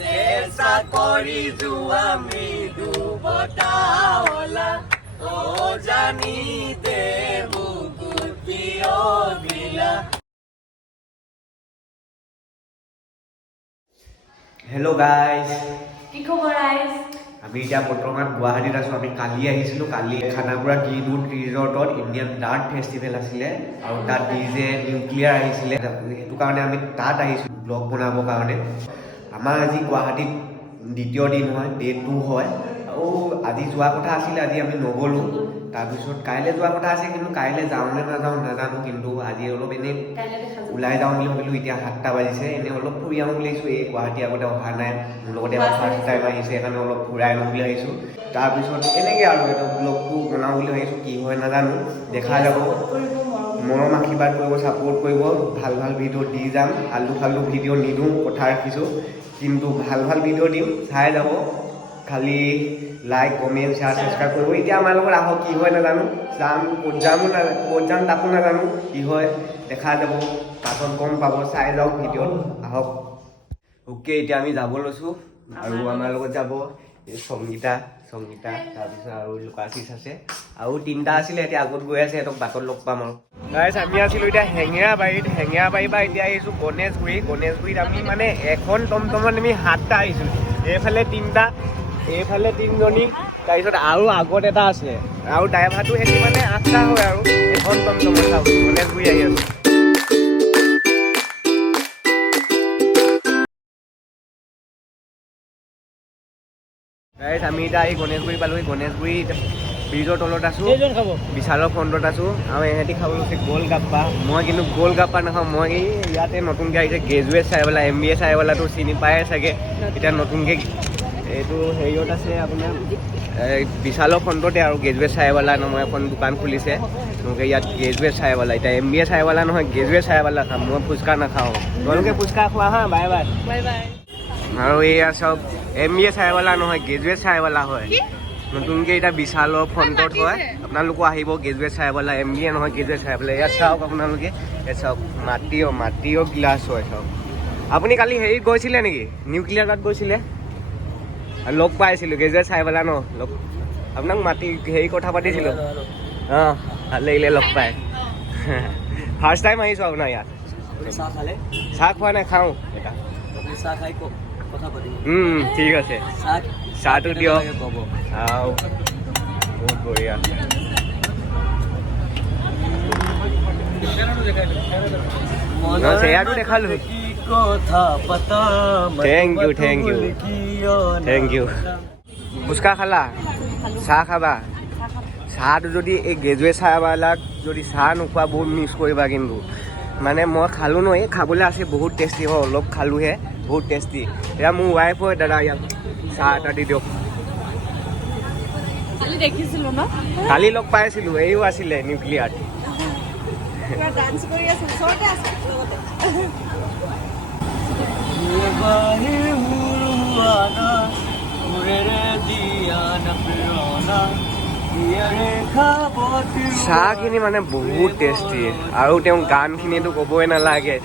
চেষ্টা কৰি যোৱা মৃদু বতাহলা ও জানি দে বুকুত প্ৰিয় দিলা। হেল্ল' গাইজ, কি খবৰ আইজ? আমি এতিয়া বৰ্তমান গুৱাহাটীত আছোঁ। আমি কালি আহিছিলোঁ। কালি খানাপুৰা গ্ৰীণউড ৰিজৰ্টত ইণ্ডিয়ান ডাৰ্ট ফেষ্টিভেল আছিলে আৰু তাত ডিজে নিউক্লিয়াৰ আহিছিলে। সেইটো কাৰণে আমি তাত আহিছোঁ ব্লগ বনাবৰ কাৰণে। আমাৰ আজি গুৱাহাটীত দ্বিতীয় দিন হয়, ডে 2 হয়। আৰু আজি যোৱা কথা আছিলে, আজি আমি নগ'লোঁ। তাৰপিছত কাইলৈ যোৱা কথা আছে, কিন্তু কাইলৈ যাওঁনে নাযাওঁ নাজানো। কিন্তু আজি অলপ এনেই ওলাই যাওঁ বুলি ভাবিলোঁ। এতিয়া 7টা বাজিছে, এনেই অলপ ফুৰি আহোঁ বুলি ভাবিছোঁ। এই গুৱাহাটী আগতে অহা নাই, মোৰ লগতে ফাৰ্ষ্ট টাইম আহিছে, সেইকাৰণে অলপ ফুৰাই আহোঁ বুলি ভাবিছোঁ। তাৰপিছত এনেকৈ আৰু এইটো ব্লগটো বনাওঁ বুলি ভাবিছোঁ। কি হয় নাজানো, দেখা যাব। মৰম আশীৰ্বাদ কৰিব, ছাপোৰ্ট কৰিব, ভাল ভাল ভিডিঅ' দি যাম। আলু ফালু ভিডিঅ' নিদিওঁ, কথা ৰাখিছোঁ। কিন্তু ভাল ভাল ভিডিঅ' দিম, চাই যাব। খালি লাইক, কমেণ্ট, শ্বেয়াৰ, ছাবস্ক্ৰাইব কৰিব। এতিয়া আমাৰ লগত আহক, কি হয় নাজানো। যাম ক'ত যাম তাকো নাজানো। কি হয় দেখা যাব, পাছত গম পাব। চাই যাওক ভিডিঅ'ত, আহক। অ'কে, এতিয়া আমি যাব লৈছোঁ আৰু আমাৰ লগত যাব সংগীতা, তাৰপিছত আৰু লুকাশিছ আছে আৰু 3টা আছিলে। এতিয়া আগত গৈ আছে, সিহঁতক বাটত লগ পাম আৰু। গাইছ, আমি আছিলোঁ এতিয়া হেঙেৰাবাৰীত পৰা এতিয়া আহিছোঁ গণেশগুৰিত। আমি মানে এখন টমটমত আমি 7টা আহিছোঁ। এইফালে 3টা, এইফালে 3জনী, তাৰপিছত আৰু আগত এটা আছে আৰু ড্ৰাইভাৰটো সেতি মানে 8টা হয় আৰু এখন টমটমত চাওক গণেশগুৰি আহি আছোঁ। গাইছ, আমি এতিয়া এই গণেশগুৰি পালোহি। গণেশগুৰি ব্ৰিজৰ তলত আছোঁ, বিশালৰ ফ্ৰণ্টত আছোঁ আৰু এহেঁতি খাব লৈছে গোলগাপ্পা। মই কিন্তু গোলগাপ্পা নাখাওঁ। মই এই ইয়াতে নতুনকৈ আহিছে গ্ৰেজুৱেট চাইবালা, MBA চাইবালাটো চিনি পায়ে চাগে। এতিয়া নতুনকৈ এইটো হেৰিয়ত আছে আপোনাৰ বিশালৰ ফ্ৰণ্টতে আৰু গ্ৰেজুৱেট চাইবালা নামৰ এখন দোকান খুলিছে। তোমালোকে ইয়াত গ্ৰেজুৱেট চাইবালা, এতিয়া MBA চাইবালা নহয়, গ্ৰেজুৱেট চাইবালা খাম। মই ফুচকা নাখাওঁ, তোমালোকে ফুচকা খোৱা হা। Bye bye bye bye. আৰু এয়া চব MBA চাইবালা নহয়, গ্ৰেজুৱেট চাইবালা হয়। নতুনকৈ এতিয়া বিশালৰ ফ্ৰণ্টত হয়। আপোনালোকো আহিব, গ্ৰেজুৱেট চাইবালা, MBA নহয়, গ্ৰেজুৱেট চাইবালা। ইয়াত চাওক আপোনালোকে, ইয়াত চাওক মাটিও গ্লাছ হয় চাওক। আপুনি কালি হেৰিত গৈছিলে নেকি? নিউক্লিয়াৰ তাত গৈছিলে, লগ পাইছিলোঁ। গ্ৰেজুৱেট চাইবালা ন, লগ আপোনাক হেৰি কথা পাতিছিলোঁ। অঁ, ভাল লাগিলে লগ পাই। ফাৰ্ষ্ট টাইম আহিছোঁ আপোনাৰ ইয়াত। চাহ খোৱা নাই, খাওঁ এটা। চাহ খাই কথা পাতিম। ঠিক আছে, চাহটো দিয়ক। বহুত বঢ়িয়া। চেয়াৰটো দেখালোঁ। Thank U. ফুচকা খালা? চাহ খাবা? চাহটো যদি এই গ্ৰেজুৱেট চাহবিলাক যদি চাহ নোখোৱা বহুত মিছ কৰিবা কিন্তু। মানে মই খালোঁ নহয়, খাবলৈ আছে, বহুত টেষ্টি হয়। অলপ খালোঁহে, বহুত টেষ্টি। এতিয়া মোৰ ৱাইফ হয়, দাদা ইয়াক চাহ এটা দি দিয়ক। কালি লগ পাইছিলোঁ, এইও আছিলে নিউক্লিয়াৰত। চাহখিনি মানে বহুত টেষ্টি আৰু তেওঁ গানখিনিতো ক'বই নালাগে।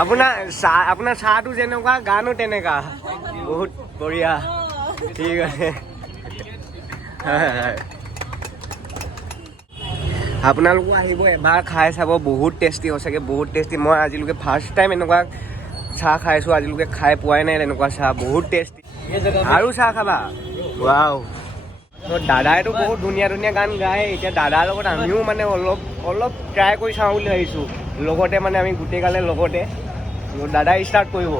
আপোনাৰ চাহটো যেনেকুৱা, গানো তেনেকুৱা। বহুত বঢ়িয়া, ঠিক আছে। আপোনালোকো আহিব, এবাৰ খাই চাব, বহুত টেষ্টি সঁচাকৈ, বহুত টেষ্টি। মই আজিলৈকে ফাৰ্ষ্ট টাইম এনেকুৱা চাহ খাইছোঁ, আজিলৈকে খাই পোৱাই নাই তেনেকুৱা চাহ, বহুত টেষ্টি। আৰু চাহ খাবা? ৱাও। দাদাইতো বহুত ধুনীয়া ধুনীয়া গান গায়। এতিয়া দাদাৰ লগত আমিও মানে অলপ ট্ৰাই কৰি চাওঁ বুলি ভাবিছোঁ। লগতে মানে আমি গোটেই গালে লগতে। দাদাই ষ্টাৰ্ট কৰিব।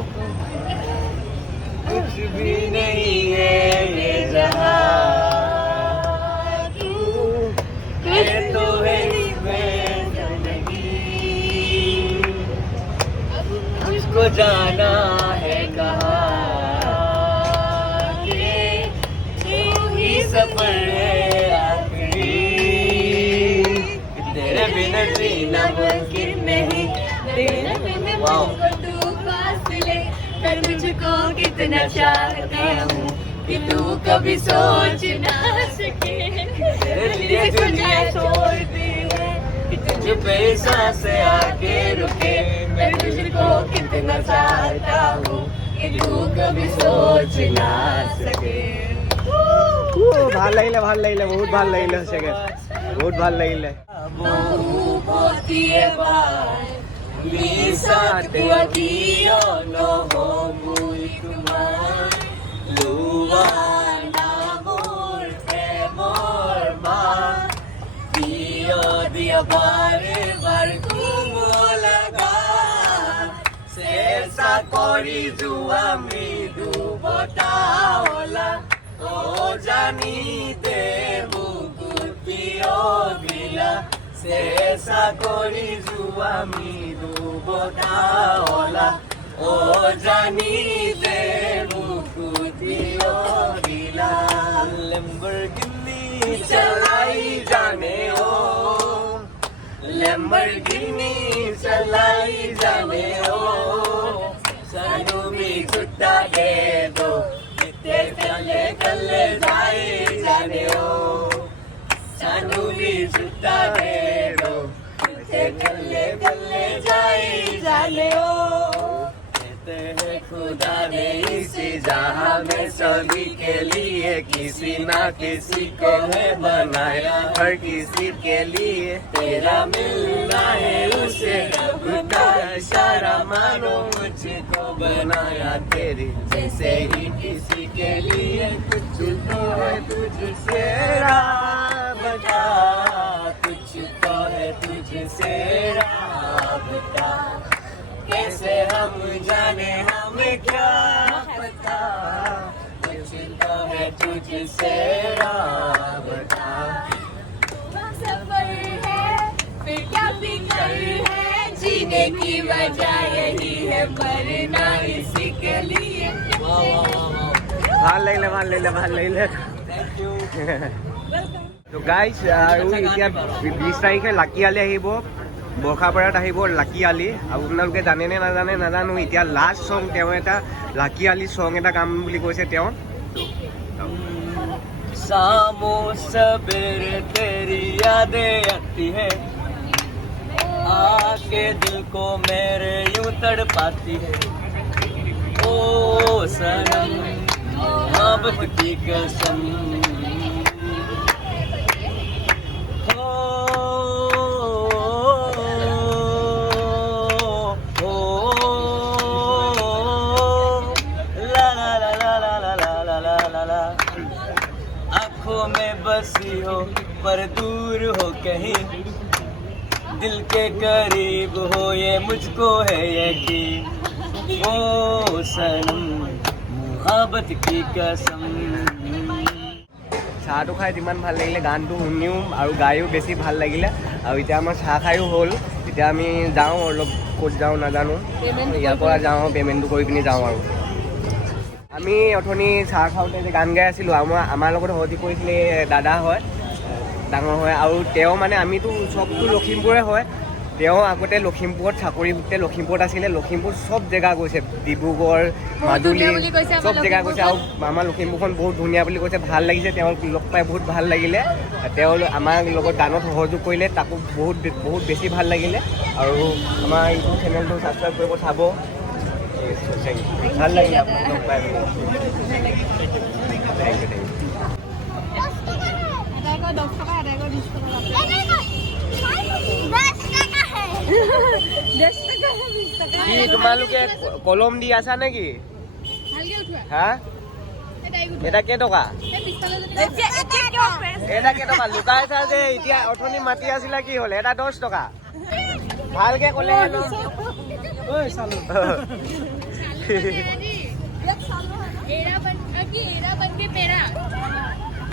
जाना है कहाँ ही सफर है आखिरी तेरे बिना जीना मुमकिन नहीं तेरे बिना तू फासले मैं तुझको कितना चाहता हूँ कि तू कभी सोच ना सके तेरे लिए दुनिया छोड़ दे सांसें आके रुके मैं तुझको कितना चाहता हूँ कि तू कभी सोच ना सके ভাল লাগিলে বহুত ভাল লাগিলে সঁচাকে বহুত ভাল লাগিলে বারে বার লগা চেষ্টা কৰি যোৱা মৃদু বতাহলা ও জানি দে বুকুৰ প্ৰিয় বিলা চেষ্টা কৰি যোৱা মৃদু বতাহলা ও জানি দে বুকুৰ প্ৰিয় বিলা লেম্বৰগিনি চলাই জানে ও Lamborghini चलाई जाने हो सानू भी छुट्टा दे दो जितने चले कले जाए जाने हो सानू भी छुट्टा दे दो जितने कले कले जाए जाने हो कहते हैं खुदा ने इसी जहां में सभी के लिए किसी ना किसी को है बनाया हर किसी के लिए तेरा मिलना है उसे रब का इशारा मानो मुझको बनाया तेरी जैसे ही किसी के लिए कुछ तो है तुझसे राबता कुछ तो है तुझसे राबता कैसे हम जाने हमें क्या पता कुछ तो है तुझसे राबता सफर है फिर क्या फिक्र है जीने की वजह यही है मरना इसी के लिए ভাল লাগিলে তো গাইজ আৰু এতিয়া 20 তাৰিখে লাকি আলি আহিব বৰখাপাৰাত আহিব লাকি আলি আপোনালোকে জানেনে নাজানে নাজানো এতিয়া লাষ্ট সং তেওঁ এটা লাকি আলি সং এটা গাম বুলি কৈছে তেওঁ शामो सवेरे तेरी यादें आती है आके दिल को मेरे यूं तड़पाती है ओ सनम मोहब्बत की कसम हो ला ला ला ला ला ला ला ला ला ला आँखों में बसी हो पर दूर हो कहीं दिल के करीब हो ये मुझको है यकीन ओ सनम मोहब्बत की कसम চাহটো খাই যিমান ভাল লাগিলে গানটো শুনিও আৰু গায়ো বেছি ভাল লাগিলে আৰু এতিয়া আমাৰ চাহ খায়ো হ'ল এতিয়া আমি যাওঁ অলপ ক'ত যাওঁ নাজানো ইয়াৰ পৰা যাওঁ পে'মেণ্টটো কৰি পিনি যাওঁ আৰু আমি অথনি চাহ খাওঁতে যে গান গাই আছিলোঁ আমাৰ লগত সহযোগ কৰিছিলে দাদা হয় ডাঙৰ হয় আৰু তেওঁ মানে আমিতো চবটো লখিমপুৰে হয় তেওঁ আগতে লখিমপুৰত চাকৰি গোটেই লখিমপুৰত আছিলে লখিমপুৰ চব জেগা গৈছে ডিব্ৰুগড় মাজুলী চব জেগা গৈছে আৰু আমাৰ লখিমপুৰখন বহুত ধুনীয়া বুলি কৈছে ভাল লাগিছে তেওঁক লগ পাই বহুত ভাল লাগিলে তেওঁ আমাৰ লগত গানত সহযোগ কৰিলে তাকো বহুত বেছি ভাল লাগিলে আৰু আমাৰ ইউটিউব চেনেলটো ছাবস্ক্ৰাইব কৰিব চাব ভাল লাগিলে আপোনাক লগ পাই থেংক ইউ তোমালোকে কলম দি আছা নেকি হা এটা কেইটকা এটা কেইটকা লুকাইছা যে এতিয়া অথনি মাতি আছিলা কি হ'ল এটা 10 টকা ভালকে ক'লে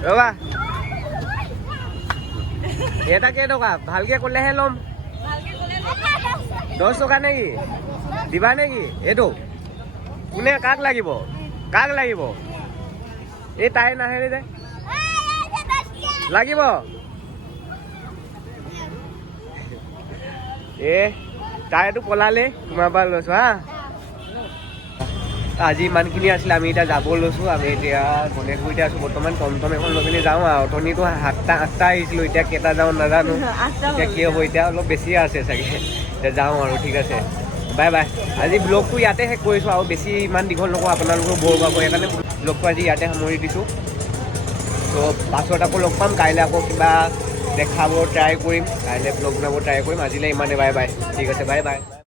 ৰবা এটা কেইটকা ভালকে ক'লেহে ল'ম 10 টকা নেকি দিবা নেকি এইটো কোনে কাক লাগিব এই তাই নাহে যে লাগিব তাইটো পলালে তোমাৰ পৰা লৈছো হা আজি ইমানখিনি আছিলে আমি এতিয়া যাব লৈছোঁ আমি এতিয়া গণেশগুৰিতে আছোঁ বৰ্তমান টমটম এখন লৈ পিনি যাওঁ আৰু অথনিতো 7টা আহিছিলোঁ এতিয়া কেইটা যাওঁ নাজানো এতিয়া কি হ'ব এতিয়া অলপ বেছিয়ে আছে চাগে এতিয়া যাওঁ আৰু ঠিক আছে বাই বাই আজি ব্লগটো ইয়াতে শেষ কৰিছোঁ আৰু বেছি ইমান দীঘল নকওঁ আপোনালোকেও বৰ পাব সেইকাৰণে ব্লগটো আজি ইয়াতে সামৰি দিছোঁ ত' পাছত আকৌ লগ পাম কাইলৈ আকৌ কিবা দেখাব ট্ৰাই কৰিম কাইলৈ ব্লগ বনাব ট্ৰাই কৰিম আজিলৈ ইমানে বাই বাই ঠিক আছে বাই বাই